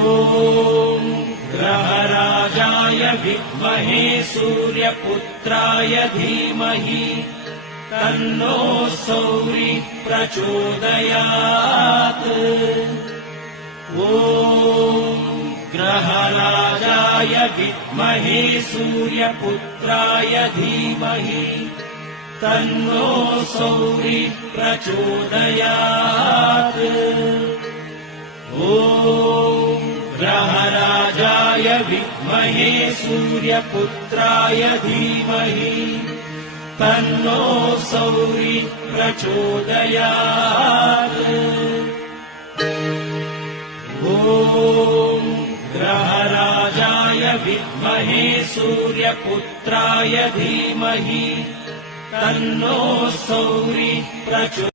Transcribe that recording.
ॐ ग्रहराजाय विद्महे सूर्यपुत्राय धीमहि तन्नो सौरिः प्रचोदयात्। ॐ ग्रहराजाय विद्महे सूर्यपुत्राय धीमहि तन्नो सौरिः प्रचोदयात्। ॐ ग्रहराजाय विद्महे सूर्यपुत्राय धीमहि तन्नो सौरिः प्रचोदयात्। ॐ ग्रहराजाय विद्महे सूर्यपुत्राय धीमहि तन्नो सौरिः प्रचोदयात्।